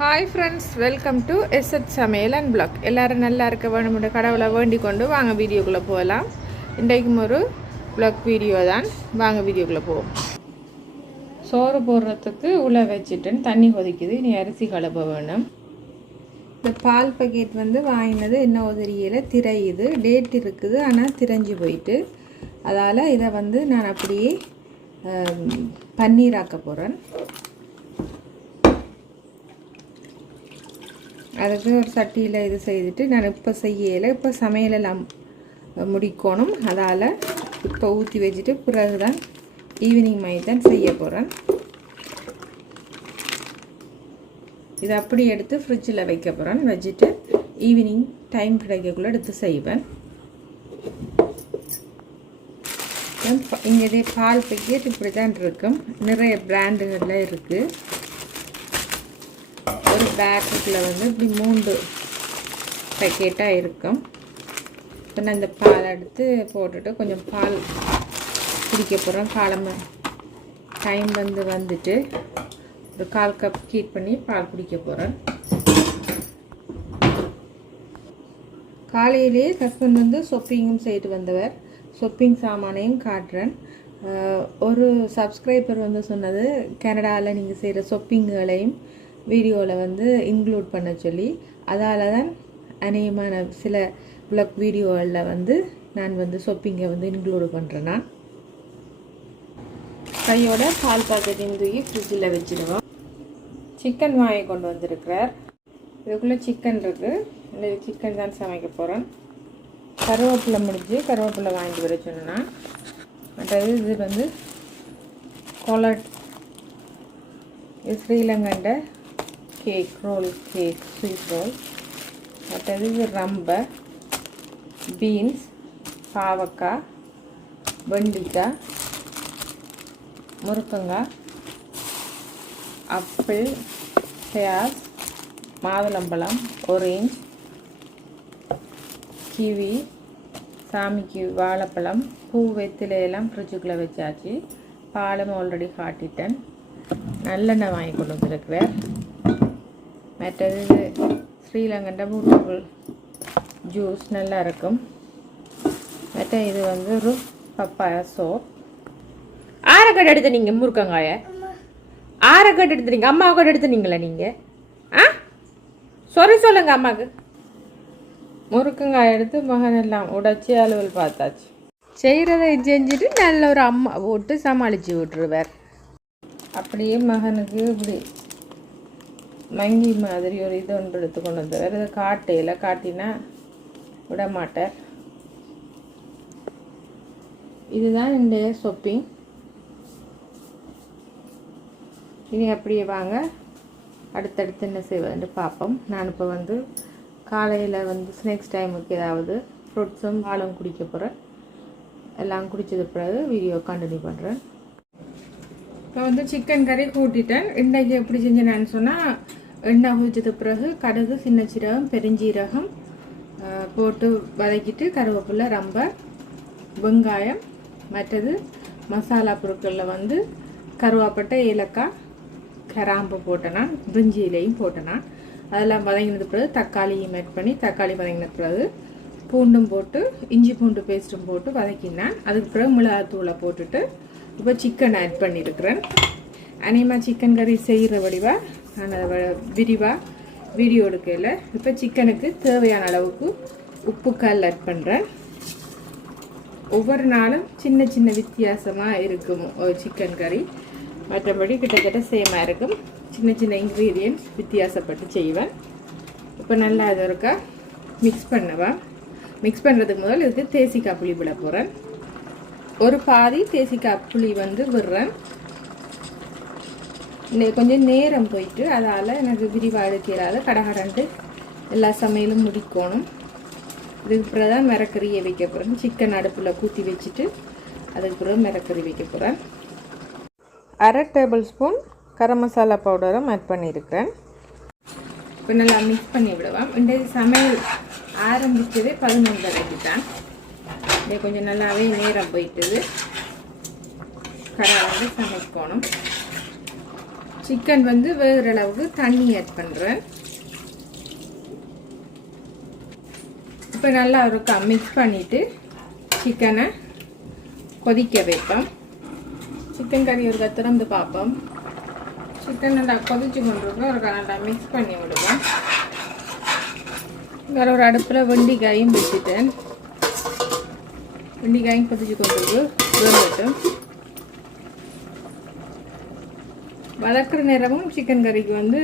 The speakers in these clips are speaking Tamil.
ஹாய் ஃப்ரெண்ட்ஸ் வெல்கம் டு எஸ்எத் சமையல் அண்ட் பிளாக் எல்லோரும் நல்லா இருக்க வேணும்னு கடவுளை வேண்டிக் கொண்டு வாங்க வீடியோக்குள்ளே போகலாம். இன்றைக்கும் ஒரு பிளாக் வீடியோ தான். வாங்க வீடியோக்குள்ளே போவோம். சோறு போடுறதுக்கு உள்ள வச்சுட்டேன் தண்ணி கொதிக்குது. இனி அரிசி கலப்ப வேணும். இந்த பால் பக்கெட் வந்து வாங்கினது என்ன உதறியில் திரையுது. டேட் இருக்குது. ஆனால் திரைஞ்சு போயிட்டு. அதால் இதை வந்து நான் அப்படியே பன்னீராக்க போகிறேன் அதுக்கு ஒரு சட்டியில் இது செய்துட்டு நான் இப்போ செய்யலை. இப்போ சமையலெல்லாம் முடிக்கணும். அதால் இப்போ ஊற்றி வச்சுட்டு பிறகு தான் ஈவினிங் மாதிரி தான் செய்ய போகிறேன் இதை அப்படி எடுத்து ஃப்ரிட்ஜில் வைக்க போகிறேன் வச்சுட்டு ஈவினிங் டைம் கிடைக்கக்குள்ளே எடுத்து செய்வேன். இங்கே இதே பால் பேக்கெட் இப்படி தான் இருக்கும். நிறைய பிராண்டுகளில் இருக்குது ஒரு பேக்கெட்டில் வந்து இப்படி மூன்று பேக்கெட்டாக இருக்கும். இப்போ நான் இந்த பால் எடுத்து போட்டுட்டு கொஞ்சம் பால் குடிக்க போகிறேன் காலமாக டைம் வந்து வந்துட்டு ஒரு கால் கப் ஹீட் பண்ணி பால் குடிக்க போகிறேன் காலையிலேயே ஹஸ்பண்ட் வந்து ஷொப்பிங்கும் செய்து வந்தவர். ஷொப்பிங் சாமானையும் காட்டுறேன். ஒரு சப்ஸ்கிரைபர் வந்து சொன்னது கனடாவில் நீங்கள் செய்கிற ஷொப்பிங்களையும் வீடியோவில் வந்து இன்க்ளூட் பண்ண சொல்லி அதால் தான் அநேகமான சில ப்ளக் வீடியோவில் வந்து நான் வந்து ஷொப்பிங்கை வந்து இன்க்ளூடு பண்ணுறேன் நான். கையோட பால் பாக்கெட்டையும் தூக்கி ஃப்ரிட்ஜில் வச்சுடுவோம். சிக்கன் வாங்கி கொண்டு வந்திருக்கிறார். இதுக்குள்ளே சிக்கன் இருக்குது இந்த சிக்கன் தான் சமைக்க போகிறேன் கருவேப்பிலை முடிஞ்சு கருவேப்பிலை வாங்கிட்டு வர சொன்னா மற்றது இது வந்து கொலட் இது ஸ்ரீலங்கண்ட cake roll cake sweet roll மற்றது இது ரம்பை பீன்ஸ் பாவக்காய் வெண்டிக்காய் முருக்கங்காய் ஆப்பிள் பியாஸ் மாதுளம்பழம் ஒரேஞ்ச் கிவி சாமிக்கு வாழைப்பழம் பூ வெத்திலையெல்லாம் ஃப்ரிட்ஜுக்குள்ளே வச்சாச்சு. பாலும் ஆல்ரெடி காட்டிட்டேன். நல்லெண்ணெய் வாங்கி கொண்டு வந்திருக்கிறேன். மற்றது ஸ்ரீலங்கண்ட பூட்டுகள் ஜூஸ் நல்லா இருக்கும். மற்ற இது வந்து ஒரு பப்பாயா சோப் ஆரக்கடை எடுத்து நீங்கள் முருக்கங்காய ஆரக்கட்டு எடுத்து நீங்கள் அம்மா கூட எடுத்துனீங்களா நீங்கள் ஆ சொரி சொல்லுங்க அம்மாவுக்கு முருக்கங்காய் எடுத்து மகன் எல்லாம் உடைச்சி அலுவல் பார்த்தாச்சு செய்கிறதை செஞ்சுட்டு நல்ல ஒரு அம்மா போட்டு சமாளித்து விட்டுருவார் அப்படியே மகனுக்கு இப்படி மங்கி மாதிரி ஒரு இது ஒன்று எடுத்து கொண்டு வந்தவர் இதை காட்டையில் காட்டினா விட மாட்டார் இதுதான் இந்த சொப்பிங் இனி அப்படியே வாங்க. அடுத்தடுத்து என்ன செய்வதுன்னு பார்ப்போம். நான் இப்போ வந்து காலையில் வந்து ஸ்நாக்ஸ் டைமுக்கு ஏதாவது ஃப்ரூட்ஸும் பாலும் குடிக்க போகிறேன் எல்லாம் குடித்தது பிறகு வீடியோ கண்டினியூ பண்ணுறேன் இப்போ வந்து சிக்கன் கறி கூட்டிட்டேன். இன்றைக்கு எப்படி செஞ்சேன்னு சொன்னால் எண்ணெய் ஊற்றிட்ட பிறகு கடுகு சின்ன சீரகம் பெருஞ்சீரகம் போட்டு வதக்கிட்டு கருவேப்பிலை ரொம்ப வெங்காயம் மற்றது மசாலா பொருட்களில் வந்து கருவாப்பட்டை ஏலக்காய் கிராம்பு போட்டேனா பிரிஞ்சி இலையும் போட்டேனா அதெல்லாம் வதங்கினது பிறகு தக்காளியும் ஆட் பண்ணி தக்காளி வதங்கின பிறகு பூண்டும் போட்டு இஞ்சி பூண்டு பேஸ்ட்டும் போட்டு வதக்கினேன். அதுக்கு பிறகு மிளகாத்தூளை போட்டுட்டு இப்போ சிக்கன் ஆட் பண்ணியிருக்கிறேன். அனிமா சிக்கன் கறி செய்கிற வடிவாக நான் அதை வீடியோ எடுக்கையில் இப்போ சிக்கனுக்கு தேவையான அளவுக்கு உப்பு கல் ஆட் பண்ணுறேன் ஒவ்வொரு நாளும் சின்ன சின்ன வித்தியாசமாக இருக்கும் ஒரு சிக்கன் கறி மற்றபடி கிட்டத்தட்ட சேமாக இருக்கும். சின்ன சின்ன இன்க்ரீடியன்ஸ் வித்தியாசப்பட்டு செய்வேன். இப்போ நல்லா இது இருக்கா மிக்ஸ் பண்ணவா? மிக்ஸ் பண்ணுறதுக்கு முதல் இதுக்கு தேசிக்காய் புளி விட போகிறேன் ஒரு பாதி தேசிக்காய் புளி வந்து விடுறேன். கொஞ்சம் நேரம் போயிட்டு அதால் எனக்கு விரிவாக எடுக்கிறாத கடகடன்ட்டு எல்லா சமையலும் முடிக்கணும். இதுக்கு பிறகு தான் மிரக்கறியை வைக்க போகிறேன் சிக்கன் அடுப்பில் கூத்தி வச்சுட்டு அதுக்கு பிறகு மிரக்கறி வைக்க போகிறேன் அரை டேபிள் ஸ்பூன் கரம் மசாலா பவுடரும் ஆட் பண்ணியிருக்கிறேன். இப்போ நல்லா மிக்ஸ் பண்ணி விடுவேன் இந்த சமையல் ஆரம்பித்ததே பதினொன்றரைக்கு தான். இதை கொஞ்சம் நல்லாவே நேரம் போயிட்டுது. கரை வந்து சமைக்கணும். சிக்கன் வந்து வேகிற அளவுக்கு தண்ணி ஆட் பண்ணுறேன் இப்போ நல்லா இருக்கா மிக்ஸ் பண்ணிவிட்டு சிக்கனை கொதிக்க வைப்போம். சிக்கன் கறி ஒரு திறந்து பார்ப்போம். சிக்கன் நல்லா கொதிச்சு கொண்டிருக்கோம் ஒரு நல்லா மிக்ஸ் பண்ணி விடுவோம். வேறு ஒரு அடுப்பில் வெண்டிக்காயும் வச்சுட்டேன். வெண்டிக்காயும் கொதிச்சு கொண்டிருக்கு. வேகட்டும். வதக்குற நேரமும் சிக்கன் கறிக்கு வந்து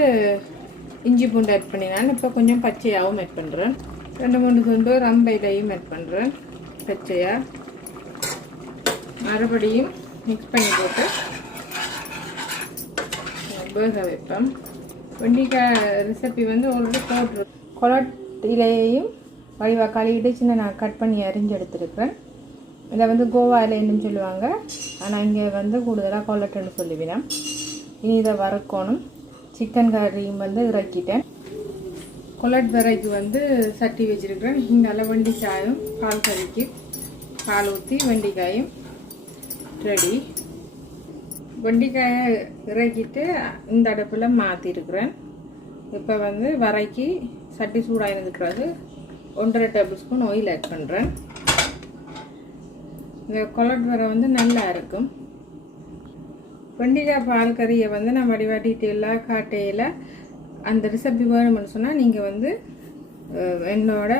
இஞ்சி பூண்டு ஆட் பண்ணினான் இப்போ கொஞ்சம் பச்சையாகவும் ஆட் பண்ணுறேன் ரெண்டு மூணு துண்டு ரம்பையிலையும் ஆட் பண்ணுறேன் பச்சையாக மறுபடியும் மிக்ஸ் பண்ணி போட்டு வேக வைப்பேன் வெண்டிக்காய் ரெசிபி வந்து ஆல்ரெடி போட்டு கொலட் இலையையும் வழிவாக்காளி இடைச்சின்னு சின்ன நான் கட் பண்ணி அரிஞ்சு எடுத்துருக்கிறேன். இதை வந்து கோவா இலைன்னு சொல்லுவாங்க. ஆனால் இங்கே வந்து கூடுதலாக கொலட்டுன்னு சொல்லுவினேன் இனி இதை வறுக்கணும். சிக்கன் கறியும் வந்து இறக்கிட்டேன். கொலட் வரைக்கு வந்து சட்டி வச்சுருக்கிறேன். இங்கால வெண்டிக்காயும் பால் கறிக்கு பால் ஊற்றி வெண்டிக்காயும் ரெடி வெண்டிக்காயை இறக்கிட்டு இந்த அடுப்பில் மாற்றிருக்கிறேன் இப்போ வந்து வரைக்கு சட்டி சூடாகினது ஒன்றரை டேபிள் ஸ்பூன் ஆயில் ஆட் பண்ணுறேன் இந்த கொலட் வரை வந்து நல்லா இருக்கும். வெண்டிக்காய் பால் கறியை வந்து நான் வடிவா டீட்டெயிலாக காட்டையில் அந்த ரெசிபி வேணும்னு சொன்னால் நீங்கள் வந்து என்னோடய என்னோட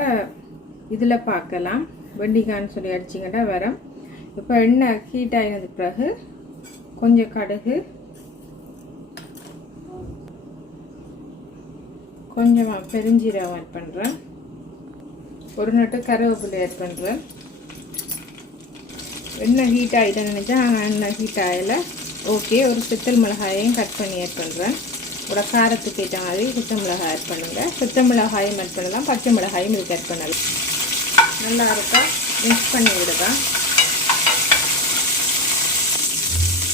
இதில் பார்க்கலாம் வெண்டிக்கான்னு சொல்லி அடிச்சிங்கன்னா வரும். இப்போ எண்ணெய் ஹீட் ஆகினது பிறகு கொஞ்சம் கடுகு கொஞ்சமாக பெருஞ்சீரகம் ஆட் பண்ணுறேன் ஒரு நட்டு கருவேப்பிலை ஆட் பண்ணுறேன் எண்ணெய் ஹீட் ஆகிட்டேன்னு நினச்சா எண்ணெய் ஹீட் ஆகலை. ஓகே ஒரு சித்தல் மிளகாயையும் கட் பண்ணி ஆட் பண்ணுறேன் உங்களோட காரத்துக்கு ஏற்ற மாதிரி சித்த மிளகாய் ஆட் பண்ணுங்கள் சித்த மிளகாயும் ஆட் பண்ணலாம். பச்சை மிளகாயும் இதுக்கு ஆட் பண்ணலாம். நல்லா இருக்கா மிக்ஸ் பண்ணி விடுங்க.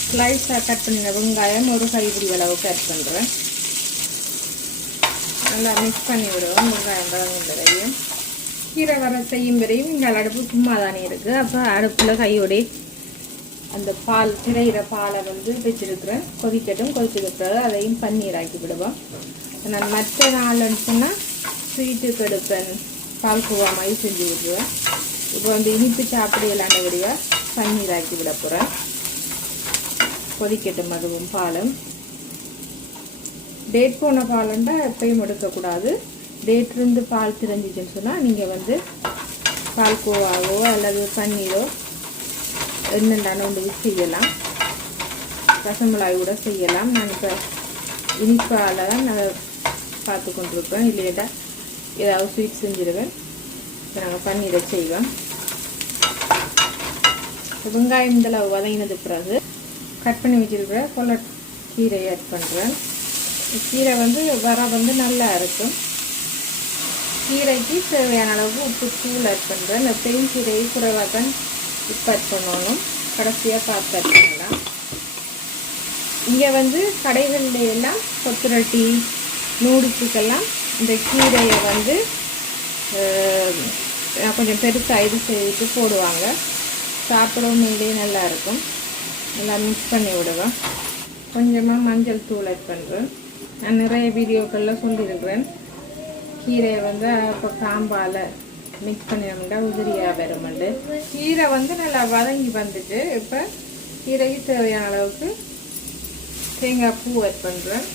ஸ்லைஸாக கட் பண்ணின வெங்காயம் ஒரு கைப்பிடி அளவுக்கு ஆட் பண்ணுறேன் நல்லா மிக்ஸ் பண்ணி விடுவோம் வெங்காயம் வதங்குறதையும் கீரை வர செய்யும் வரையும் இங்கே அடுப்பு சும்மா தானே இருக்குது அப்போ அடுப்பில் கையோடே அந்த பால் திரையிற பாலை வந்து வச்சிருக்கிறேன். கொதிக்கட்டும் கொதிச்சது அதையும் பன்னீர் ஆக்கி விடுவோம். நான் மற்ற நாள்னு சொன்னால் ஸ்வீட்டுக்கு எடுப்பேன் பால்கோவா மாதிரி செஞ்சு விடுவேன் இப்போ வந்து இனிப்பு சாப்பிட வழியாக பன்னீர் ஆக்கி விட போகிறேன் கொதிக்கட்டும் அதுவும் பாலும். டேட் போன பாலுண்டா எப்பயும் எடுக்கக்கூடாது. டேட்ருந்து பால் திரிஞ்சிச்சுன்னு சொன்னால் நீங்கள் வந்து பால் கோவாவோ அல்லது பன்னீரோ என்னென்ன ஒன்று செய்யலாம். ரசமலாய் கூட செய்யலாம். நான் இப்போ இனிப்பால் தான் நான் பார்த்து கொண்டிருப்பேன் இல்லையா ஏதாவது ஸ்வீட் செஞ்சிருவேன். இப்போ நாங்கள் பன்னீரை செய்வோம். வெங்காயம் இந்தளவு வதங்கினது பிறகு கட் பண்ணி வச்சிருக்கிற கொல்ல கீரையை ஆட் பண்ணுறேன் கீரை வந்து வர வந்து நல்லா இருக்கும். கீரைக்கு தேவையான அளவு உப்பு தூள் ஆட் பண்ணுறேன் எப்பயும் கீரையை குறைவாக தான் இப்போ ஆட் பண்ணணும் கடைசியாக பார்த்து ஆட் பண்ணலாம் இங்கே வந்து கடைகளில் எல்லாம் கொத்துரட்டி நூடுல்ஸுக்கெல்லாம் இந்த கீரையை வந்து கொஞ்சம் பெருசாக இது செய்து போடுவாங்க. சாப்பிடவும் மேலே நல்லா இருக்கும். நல்லா மிக்ஸ் பண்ணி விடுவேன் கொஞ்சமாக மஞ்சள் தூள் ஆட் பண்ணுறேன் நான் நிறைய வீடியோக்களில் சொல்லியிருக்கிறேன் கீரையை வந்து இப்போ காம்பால் மிக்ஸ் பண்ணினோம்னா உதிரியாக வருமெண்டு கீரை வந்து நல்லா வதங்கி வந்துட்டு இப்போ கீரைக்கு தேவையான அளவுக்கு தேங்காய் பூ ஆட் பண்ணுறேன்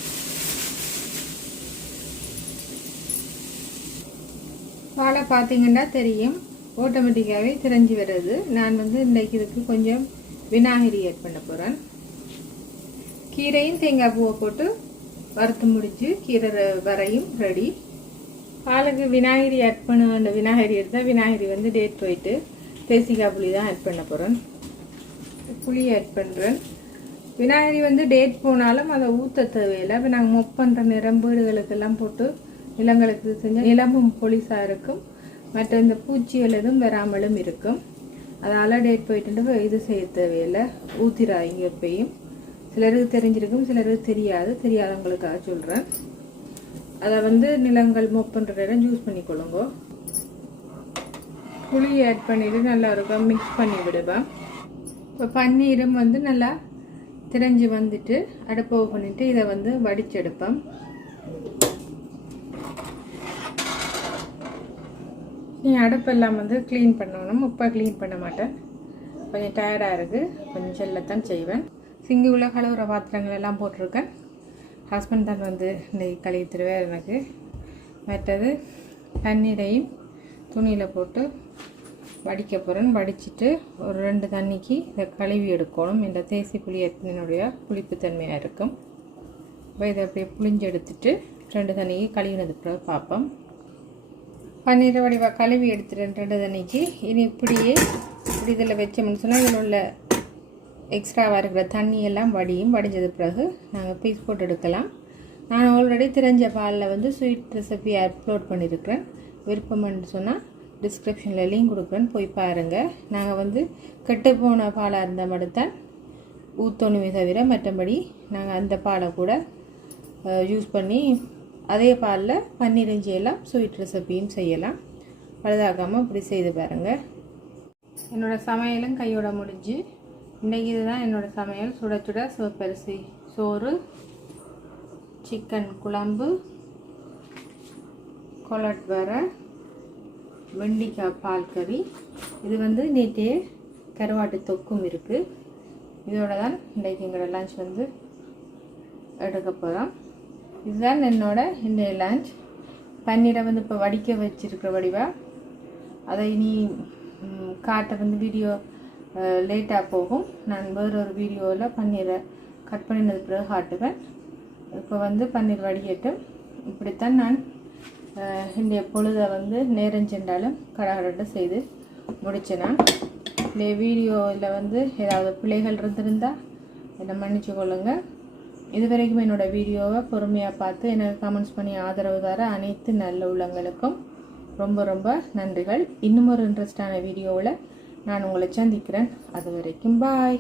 வாழை பார்த்தீங்கன்னா தெரியும் ஆட்டோமேட்டிக்காகவே திரைஞ்சி வருது. நான் வந்து இன்றைக்கு இதுக்கு கொஞ்சம் விநாயகரி ஆட் பண்ண போகிறேன் கீரையும் தேங்காய் பூவை போட்டு வறுத்து முடிச்சு கீரை வரையும் ரெடி பாலுக்கு விநாயகரி ஆட் பண்ண விநாயகரி எடுத்தால் விநாயகரி வந்து டேட் போயிட்டு தேசிக்காய் புளி தான் ஆட் பண்ண போகிறேன் புளி ஆட் பண்ணுறேன் விநாயகரி வந்து டேட் போனாலும் அதை ஊற்ற தேவையில்லை. இப்போ நாங்கள் மொப் பண்ணுற நிறம் வீடுகளுக்கெல்லாம் போட்டு நிலங்களுக்கு செஞ்சால் நிலமும் பொலிசாக இருக்கும். மற்ற இந்த பூச்சிகள் எதுவும் வராமலும் இருக்கும். அதனால் டேட் போயிட்டு இது செய்ய தேவையில்லை. ஊற்றிடாதீங்க எப்பயும். சிலருக்கு தெரிஞ்சிருக்கும் சிலருக்கு தெரியாது. தெரியாதவங்களுக்காக சொல்கிறேன் அதை வந்து நிலங்கள் மூவ் பண்ணுற ஜூஸ் பண்ணி பண்ணிக்கொள்ளுங்க. புளி ஆட் பண்ணிவிட்டு நல்லா இருக்கும். மிக்ஸ் பண்ணி விடுவேன் இப்போ பன்னீரும் வந்து நல்லா திரைஞ்சி வந்துட்டு அடுப்பை பண்ணிவிட்டு பண்ணிட்டு இதை வந்து வடிச்செடுப்பேன் நீ அடுப்பெல்லாம் வந்து க்ளீன் பண்ணணும். இப்போ க்ளீன் பண்ண மாட்டேன். கொஞ்சம் டயர்டாக இருக்குது கொஞ்சம் செல்லத்தான் செய்வேன். சிங்கி உள்ள கழுவுற பாத்திரங்கள் எல்லாம் போட்டிருக்கேன். ஹஸ்பண்ட் தான் வந்து நெய் கழுவி தருவார் எனக்கு. மற்றது தண்ணீரையும் துணியில் போட்டு வடிக்க போகிறேன் வடிச்சிட்டு ஒரு ரெண்டு தண்ணிக்கு இதை கழுவி எடுக்கணும். இந்த தேசி புளியத்தினுடைய புளிப்புத்தன்மையாக இருக்கும். இப்போ இதை அப்படியே புளிஞ்சு எடுத்துட்டு ரெண்டு தண்ணிக்கு கழுவினது பிறகு பார்ப்போம். பன்னீர் வடிவா கழுவி எடுத்துட்டு ரெண்டு தண்ணிக்கு. இனி இப்படியே இப்படி இதில் வச்சோம்னு சொன்னால் இதில் உள்ள எக்ஸ்ட்ராவாக இருக்கிற தண்ணி எல்லாம் வடியும். வடிஞ்சது பிறகு நாங்கள் பீஸ் போட்டு எடுக்கலாம். நான் ஆல்ரெடி தெரிஞ்ச பாலில் வந்து ஸ்வீட் ரெசிபி அப்லோட் பண்ணியிருக்கிறேன் விருப்பம்னு சொன்னால் டிஸ்கிரிப்ஷனில் லிங்க் கொடுக்குறேன். போய் பாருங்கள் நாங்கள் வந்து கெட்டு போன பாலாக இருந்த மட்டும்தான் ஊற்றணுமே தவிர மற்றபடி நாங்கள் அந்த பாலை கூட யூஸ் பண்ணி அதே பாலில் பன்னீரும் செய்யலாம் ஸ்வீட் ரெசிபியும் செய்யலாம். பழுதாக்காமல் இப்படி செய்து பாருங்கள் என்னோடய சமையலும் கையோட முடிஞ்சு. இன்றைக்கி இதுதான் என்னோடய சமையல். சுட சுட சிவப்பரிசி சோறு சிக்கன் குழம்பு கொலட் வர வெண்டிக்காய் பால் கறி. இது வந்து நேற்றே கருவாட்டு தொக்கும் இருக்குது இதோட தான் இன்றைக்கு எங்களோட லஞ்ச் வந்து எடுக்க போகிறோம் இதுதான் என்னோட இன்றைய லஞ்ச் பன்னீரை வந்து இப்போ வடிக்க வச்சுருக்க வடிவா. அதை இனி காட்டை காட்ட வந்து வீடியோ லேட்டாக போகும். நான் வேறொரு வீடியோவில் பன்னீரை கட் பண்ணினது பிறகு காட்டுவேன். இப்போ வந்து பன்னீர் வடிகட்டும். இப்படித்தான் நான் அஹ், இன்றைய பொழுதை வந்து நேரம் சென்றாலும் கடகடட்டு செய்து முடிச்சேனா இல்லை வீடியோவில் வந்து ஏதாவது பிள்ளைகள் இருந்திருந்தால் என்னை மன்னிச்சு கொள்ளுங்கள் இது வரைக்கும் என்னோட வீடியோவை பொறுமையாக பார்த்து எனக்கு கமெண்ட்ஸ் பண்ணி ஆதரவு தர அனைத்து நல்ல உள்ளங்களுக்கும் ரொம்ப ரொம்ப நன்றிகள். இன்னும் ஒரு இன்ட்ரெஸ்டான வீடியோவில் நான் உங்களை சந்திக்கிறேன். அது வரைக்கும் பாய்